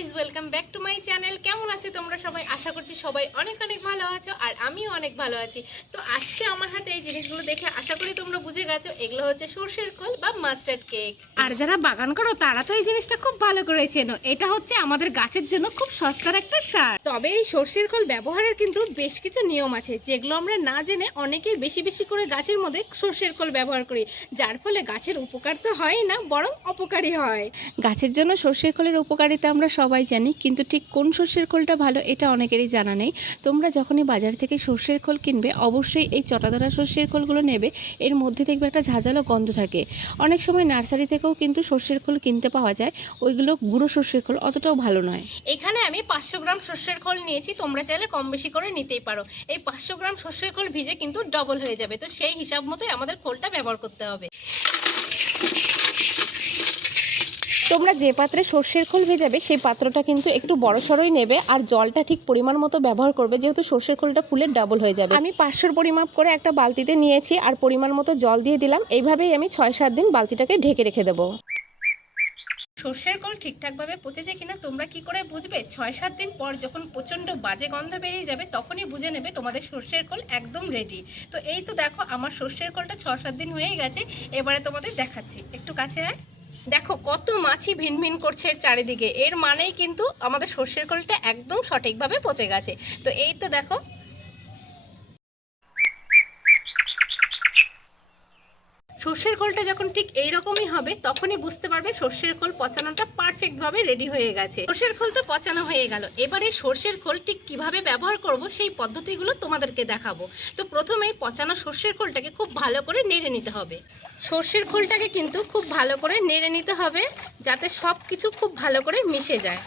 Guys welcome back to my channel কেমন আছে তোমরা সবাই? আশা করছি সবাই অনেক অনেক ভালো আছো আর আমিও অনেক ভালো আছি। তো আজকে আমার হাতে এই জিনিসগুলো দেখে আশা করি তোমরা বুঝে গেছো, এগুলো হচ্ছে সর্ষের খোল বা মাস্টার্ড কেক আর যারা বাগান করো, তারা তো এই জিনিসটা খুব ভালো করে চেনো। এটা হচ্ছে আমাদের গাছের জন্য খুব সস্তার একটা সার। তবে এই সর্ষের খোল ব্যবহারের কিন্তু বেশ কিছু নিয়ম আছে, যেগুলো আমরা না জেনে অনেকেই বেশি বেশি করে গাছের মধ্যে সর্ষের খোল ব্যবহার করি। যার ফলে গাছের উপকার তো হয় না, বরং অপকারী হয়। গাছের জন্য সর্ষের খোলের উপকারিতা আমরা সবাই জানি, কিন্তু ঠিক কোন সর্ষের খোলটা ভালো এটা অনেকেরই জানা নেই। তোমরা যখনই বাজার থেকে সর্ষের খোল কিনবে, অবশ্যই এই চটাধরা সর্ষের খোলগুলো নেবে। এর মধ্যে দেখবে একটা ঝাঁঝালো গন্ধ থাকে। অনেক সময় নার্সারি থেকেও কিন্তু সর্ষের খোল কিনতে পাওয়া যায়। ওইগুলো গুঁড়ো সর্ষের খোল, অতটাও ভালো নয়। এখানে আমি পাঁচশো গ্রাম সর্ষের খোল নিয়েছি, তোমরা চাইলে কম বেশি করে নিতেই পারো। এই পাঁচশো গ্রাম সর্ষের খোল ভিজে কিন্তু ডবল হয়ে যাবে। তো সেই হিসাব মতোই আমাদের খোলটা ব্যবহার করতে হবে। তোমরা যে পাত্রে সর্ষের খোল ভেজাবে, সেই পাত্রটা কিন্তু একটু বড় সড়ই নেবে আর জলটা ঠিক পরিমাণ মতো ব্যবহার করবে, যেহেতু সর্ষের খোলটা ফুলের ডাবল হয়ে যাবে। আমি পাঁচশোর পরিমাপ করে একটা বালতিতে নিয়েছি আর পরিমাণ মতো জল দিয়ে দিলাম। এইভাবেই আমি ছয় সাত দিন বালতিটাকে ঢেকে রেখে দেবো। সর্ষের খোল ঠিকঠাকভাবে পচেছে কিনা তোমরা কি করে বুঝবে? ছয় সাত দিন পর যখন প্রচণ্ড বাজে গন্ধ বেরিয়ে যাবে, তখনই বুঝে নেবে তোমাদের সর্ষের খোল একদম রেডি তো এই তো দেখো, আমার সর্ষের খোলটা ছ সাত দিন হয়েই গেছে, এবারে তোমাদের দেখাচ্ছি। একটু কাছে আয়। দেখো, কত মাছি ভিন করছে এর চারিদিকে। এর মানেই কিন্তু আমাদের সর্ষের কলটা একদম সঠিকভাবে পচে গেছে। তো এই তো দেখো সর্ষের খোলটা যখন ঠিক এই রকমই হবে, তখনই বুঝতে পারবে সর্ষের খোল পচানোটা পারফেক্ট ভাবে রেডি হয়ে গেছে। সর্ষের খোল তো পচানো হয়ে গেল। এবারে সর্ষের খোল ঠিক কীভাবে ব্যবহার করব সেই পদ্ধতিগুলো তোমাদেরকে দেখাবো। তো প্রথমেই পচানো সর্ষের খোলটাকে খুব ভালো করে নেড়ে নিতে হবে। সর্ষের খোলটাকে কিন্তু খুব ভালো করে নেড়ে নিতে হবে, যাতে সব কিছু খুব ভালো করে মিশে যায়।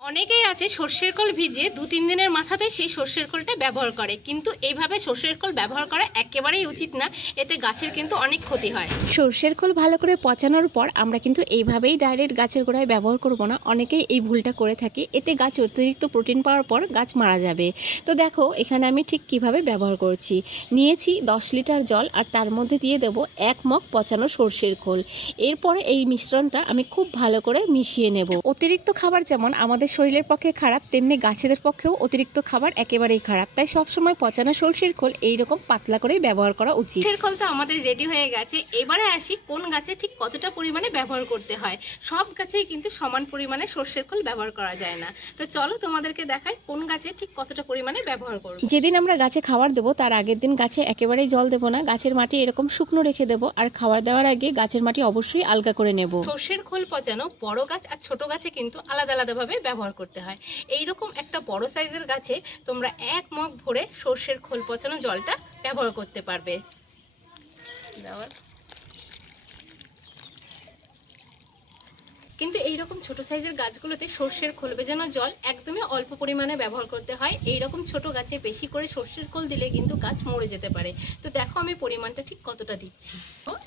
অনেকেই আছে সর্ষের খোল ভিজিয়ে দু, তিন দিনের মাথাতে সেই সর্ষের খোলটা ব্যবহার করে। কিন্তু এইভাবে সর্ষের খোল ব্যবহার করা একেবারেই উচিত না, এতে গাছের কিন্তু অনেক ক্ষতি হয়। সর্ষের খোল ভালো করে পচানোর পর আমরা কিন্তু এইভাবেই ডাইরেক্ট গাছের গোড়ায় ব্যবহার করব না, অনেকেই এই ভুলটা করে থাকে। এতে গাছ অতিরিক্ত প্রোটিন পাওয়ার পর গাছ মারা যাবে। তো দেখো, এখানে আমি ঠিক কীভাবে ব্যবহার করছি। নিয়েছি দশ লিটার জল আর তার মধ্যে দিয়ে দেব এক মগ পচানো সর্ষের খোল এরপরে এই মিশ্রণটা আমি খুব ভালো করে মিশিয়ে নেব। অতিরিক্ত খাবার যেমন আমাদের শরীরের পক্ষে খারাপ তেমনি গাছেদের পক্ষেও অতিরিক্ত খাবার একেবারেই খারাপ। তাই সবসময় পচানো সর্ষের খোল এইরকম পাতলা করেই ব্যবহার করা উচিত। সর্ষের খোল তো আমাদের রেডি হয়ে গেছে। এবারে আসি কোন গাছে ঠিক কতটা পরিমাণে ব্যবহার করতে হয়। সব গাছেই কিন্তু সমান পরিমাণে সর্ষের খোল ব্যবহার করা যায় না। তো চলো তোমাদেরকে দেখাই কোন গাছে ঠিক কতটা পরিমাণে ব্যবহার করব। যেদিন আমরা গাছে খাবার দেবো তার আগের দিন গাছে একেবারেই জল দেবো না। গাছের মাটি এরকম শুকনো রেখে দেবো। আর খাবার দেওয়ার আগে গাছের মাটি অবশ্যই আলগা করে নেব। সর্ষের খোল পচানো বড় গাছ আর ছোট গাছে কিন্তু আলাদা আলাদাভাবে ব্যবহার করতে হয়। এই রকম একটা বড় সাইজের গাছে তোমরা এক মগ ভরে সর্ষের খোল পচানো জলটা ব্যবহার করতে পারবে। দেওয়ার কিন্তু এইরকম ছোট সাইজের গাছগুলোতে সর্ষের খোল ভেজানো জল একদমই অল্প পরিমাণে ব্যবহার করতে হয়। এইরকম ছোট গাছে বেশি করে সর্ষের খোল দিলে কিন্তু গাছ মরে যেতে পারে। তো দেখো আমি পরিমাণটা ঠিক কতটা দিচ্ছি।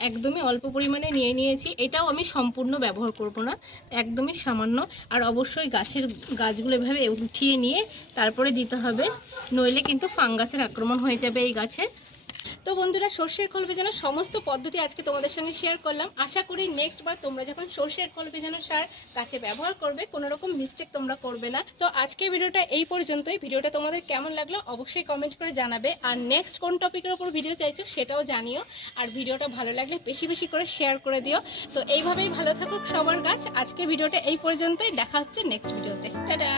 একদমই অল্প পরিমাণে নিয়ে নিয়েছি। এটাও আমি সম্পূর্ণ ব্যবহার করব না। একদমই সামান্য। আর অবশ্যই গাছের গাছগুলো এভাবে উঠিয়ে নিয়ে তারপরে দিতে হবে। নইলে কিন্তু ফাঙ্গাসের আক্রমণ হয়ে যাবে এই গাছে। তো বন্ধুরা, সর্ষের খোল ভেজানোর সমস্ত পদ্ধতি আজকে তোমাদের সঙ্গে শেয়ার করলাম। আশা করি নেক্সট বার তোমরা যখন সর্ষের খোল ভেজানোর সার গাছে ব্যবহার করবে, কোনো রকম মিস্টেক তোমরা করবে না। তো আজকের ভিডিওটা এই পর্যন্তই। ভিডিওটা তোমাদের কেমন লাগল অবশ্যই কমেন্ট করে জানাবে। আর নেক্সট কোন টপিকের ওপর ভিডিও চাইছো সেটাও জানিও। আর ভিডিওটা ভালো লাগলে বেশি বেশি করে শেয়ার করে দিও। তো এইভাবেই ভালো থাকুক সবার গাছ। আজকের ভিডিওটা এই পর্যন্তই। দেখা হচ্ছে নেক্সট ভিডিওতে টাটা!